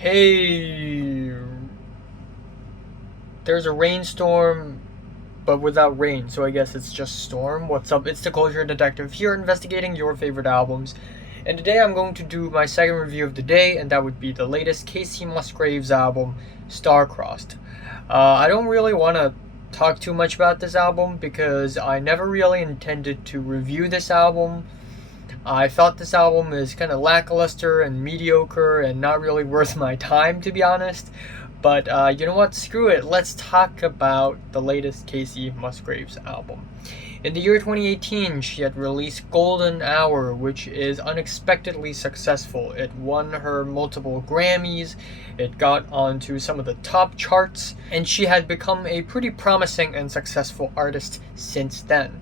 Hey, there's a rainstorm, but without rain, so I guess it's just storm. What's up? It's the Culture Detective here investigating your favorite albums. And today I'm going to do my second review of the day, and that would be the latest Kacey Musgraves album, Star-Crossed. I don't really want to talk too much about this album because I never really intended to review this album. I thought this album is kind of lackluster and mediocre and not really worth my time, to be honest. But you know what? Screw it. Let's talk about the latest Kacey Musgraves album. In the year 2018, she had released Golden Hour, which is unexpectedly successful. It won her multiple Grammys, it got onto some of the top charts, and she had become a pretty promising and successful artist since then.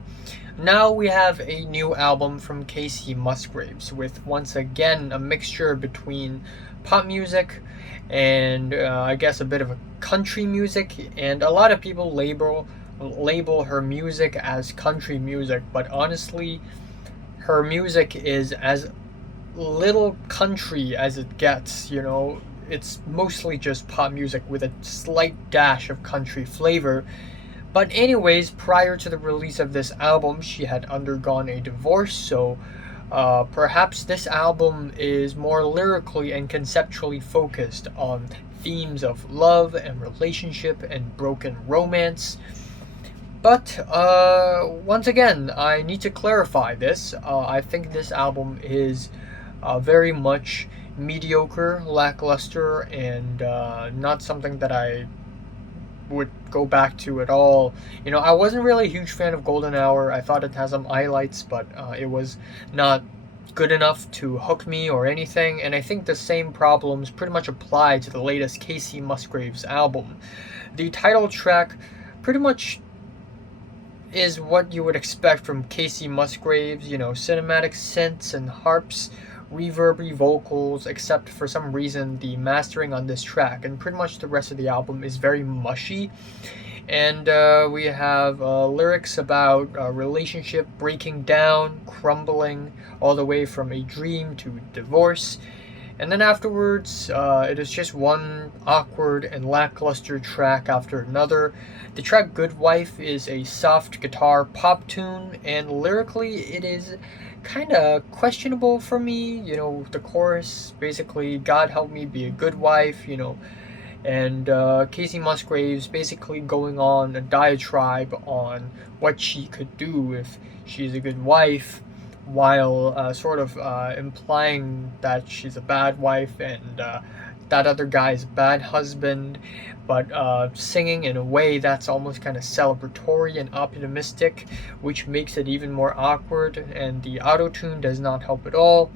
Now we have a new album from Kacey Musgraves with once again a mixture between pop music and I guess a bit of a country music, and a lot of people label her music as country music, but honestly her music is as little country as it gets, It's mostly just pop music with a slight dash of country flavor. But anyways, prior to the release of this album, she had undergone a divorce, so perhaps this album is more lyrically and conceptually focused on themes of love and relationship and broken romance. But once again, I need to clarify this. I think this album is very much mediocre, lackluster, and not something that I would go back to at all. I wasn't really a huge fan of Golden Hour. I thought it had some highlights, but it was not good enough to hook me or anything. And I think the same problems pretty much apply to the latest Kacey Musgraves album. The title track pretty much is what you would expect from Kacey Musgraves, cinematic synths and harps, reverby vocals, except for some reason the mastering on this track and pretty much the rest of the album is very mushy. And we have lyrics about relationship breaking down, crumbling, all the way from a dream to divorce. And then afterwards, it is just one awkward and lackluster track after another. The track Good Wife is a soft guitar pop tune, and lyrically it is kind of questionable for me. The chorus basically, God help me be a good wife, and Kacey Musgraves basically going on a diatribe on what she could do if she's a good wife, while sort of implying that she's a bad wife and that other guy's a bad husband, but singing in a way that's almost kind of celebratory and optimistic, which makes it even more awkward, and the auto-tune does not help at all.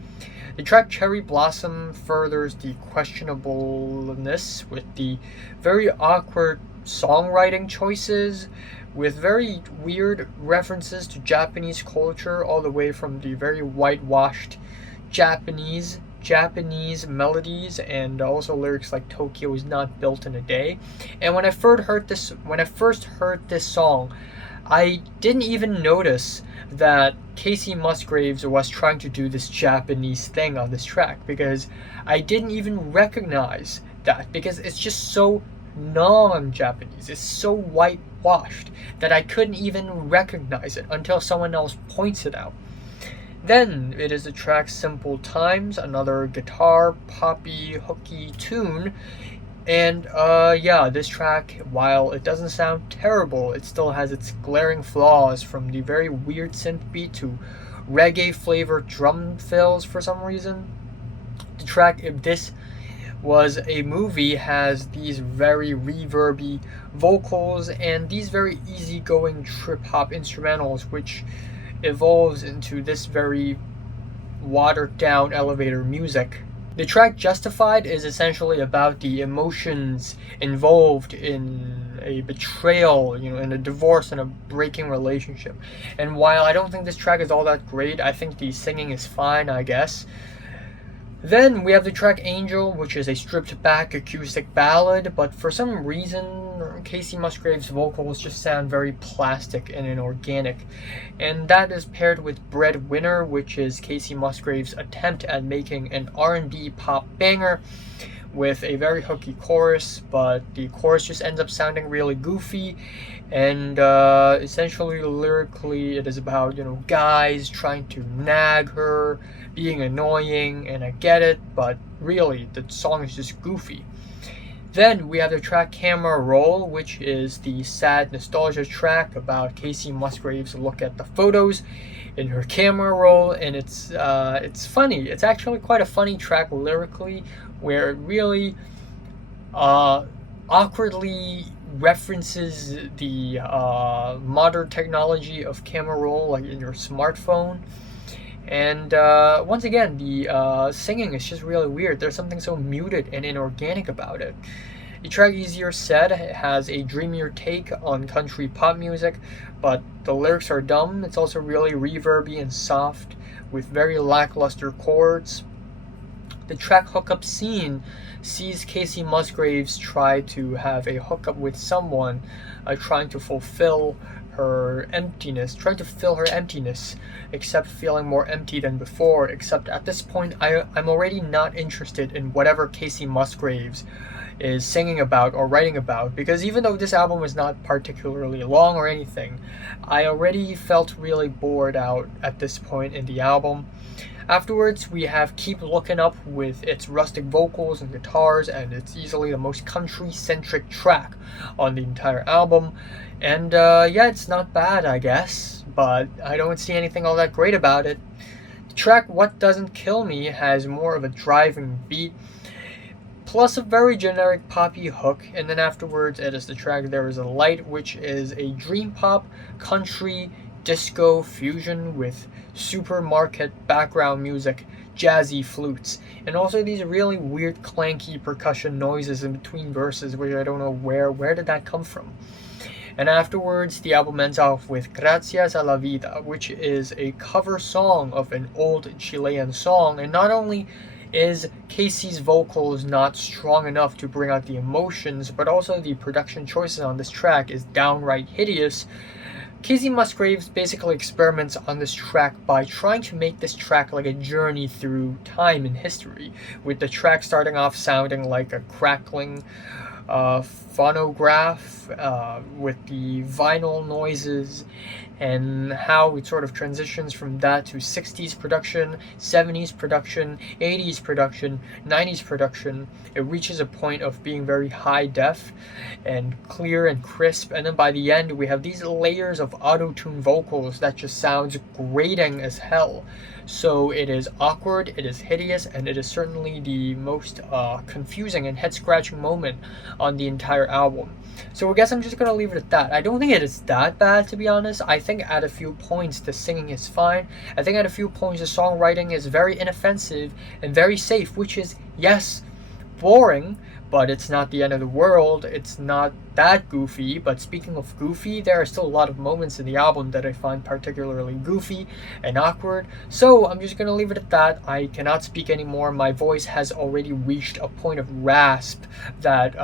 The track Cherry Blossom furthers the questionableness with the very awkward songwriting choices, with very weird references to Japanese culture, all the way from the very whitewashed Japanese melodies, and also lyrics like Tokyo is not built in a day. And when I first heard this song, I didn't even notice that Kacey Musgraves was trying to do this Japanese thing on this track, because I didn't even recognize that, because it's just so non-Japanese, it's so whitewashed that I couldn't even recognize it until someone else points it out. Then it is the track Simple Times, another guitar poppy hooky tune. And this track, while it doesn't sound terrible, it still has its glaring flaws, from the very weird synth beat to reggae flavored drum fills for some reason. The track If This Was a Movie has these very reverby vocals and these very easygoing trip hop instrumentals, which evolves into this very watered down elevator music. The track Justified is essentially about the emotions involved in a betrayal, in a divorce and a breaking relationship. And while I don't think this track is all that great, I think the singing is fine, I guess. Then we have the track Angel, which is a stripped back acoustic ballad, but for some reason Kacey Musgraves' vocals just sound very plastic and inorganic. And that is paired with Breadwinner, which is Kacey Musgraves' attempt at making an R&B pop banger, with a very hooky chorus, but the chorus just ends up sounding really goofy. And essentially, lyrically, it is about, guys trying to nag her, being annoying, and I get it, but really, the song is just goofy. Then we have the track Camera Roll, which is the sad nostalgia track about Kacey Musgraves' look at the photos in her camera roll, and it's funny. It's actually quite a funny track lyrically, where it really awkwardly references the modern technology of camera roll, like in your smartphone. And once again, the singing is just really weird. There's something so muted and inorganic about it. The track Easier Said has a dreamier take on country pop music, but the lyrics are dumb. It's also really reverby and soft, with very lackluster chords. The track Hookup Scene sees Kacey Musgraves try to have a hookup with someone, trying to fill her emptiness, except feeling more empty than before, except at this point I'm already not interested in whatever Kacey Musgraves is singing about or writing about, because even though this album is not particularly long or anything, I already felt really bored out at this point in the album. Afterwards, we have Keep Looking Up with its rustic vocals and guitars, and it's easily the most country-centric track on the entire album. And yeah, it's not bad, I guess, but I don't see anything all that great about it. The track What Doesn't Kill Me has more of a driving beat, plus a very generic poppy hook, and then afterwards it is the track There Is a Light, which is a dream pop, country, disco fusion with supermarket background music, jazzy flutes, and also these really weird clanky percussion noises in between verses, which I don't know where did that come from. And afterwards, the album ends off with Gracias a la vida, which is a cover song of an old Chilean song, and not only is Kacey's vocals not strong enough to bring out the emotions, but also the production choices on this track is downright hideous. Kacey Musgraves basically experiments on this track by trying to make this track like a journey through time and history, with the track starting off sounding like a crackling phonograph with the vinyl noises, and how it sort of transitions from that to 60s production, 70s production, 80s production, 90s production. It reaches a point of being very high def and clear and crisp, and then by the end we have these layers of auto-tune vocals that just sounds grating as hell. So it is awkward, it is hideous, and it is certainly the most confusing and head-scratching moment on the entire album. So I guess I'm just gonna leave it at that. I don't think it is that bad, to be honest. I think at a few points the singing is fine. I think at a few points the songwriting is very inoffensive and very safe, which is, yes, boring, but it's not the end of the world. It's not that goofy, but speaking of goofy, there are still a lot of moments in the album that I find particularly goofy and awkward. So I'm just gonna leave it at that. I cannot speak anymore. My voice has already reached a point of rasp that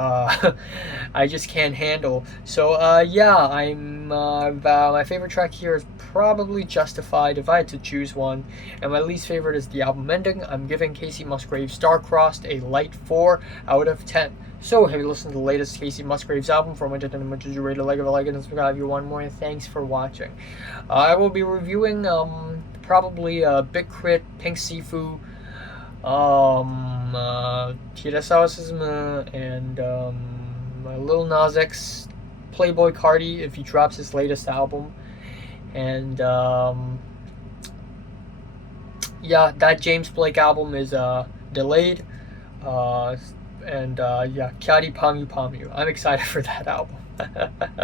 I just can't handle. So yeah, my favorite track here is probably Justified if I had to choose one, and my least favorite is the album ending. I'm giving Kacey Musgraves Star-Crossed a light 4 out of 10. So, have you listened to the latest Kacey Musgraves album? For much attention, much as you rate it, like it, and subscribe if you want more. And thanks for watching. I will be reviewing probably Big Crit, Pink Sifu, Tirasausism, and Lil Nas X, Playboy Cardi if he drops his latest album, and yeah, that James Blake album is delayed. And yeah, Kyari Pamu Pamu. I'm excited for that album.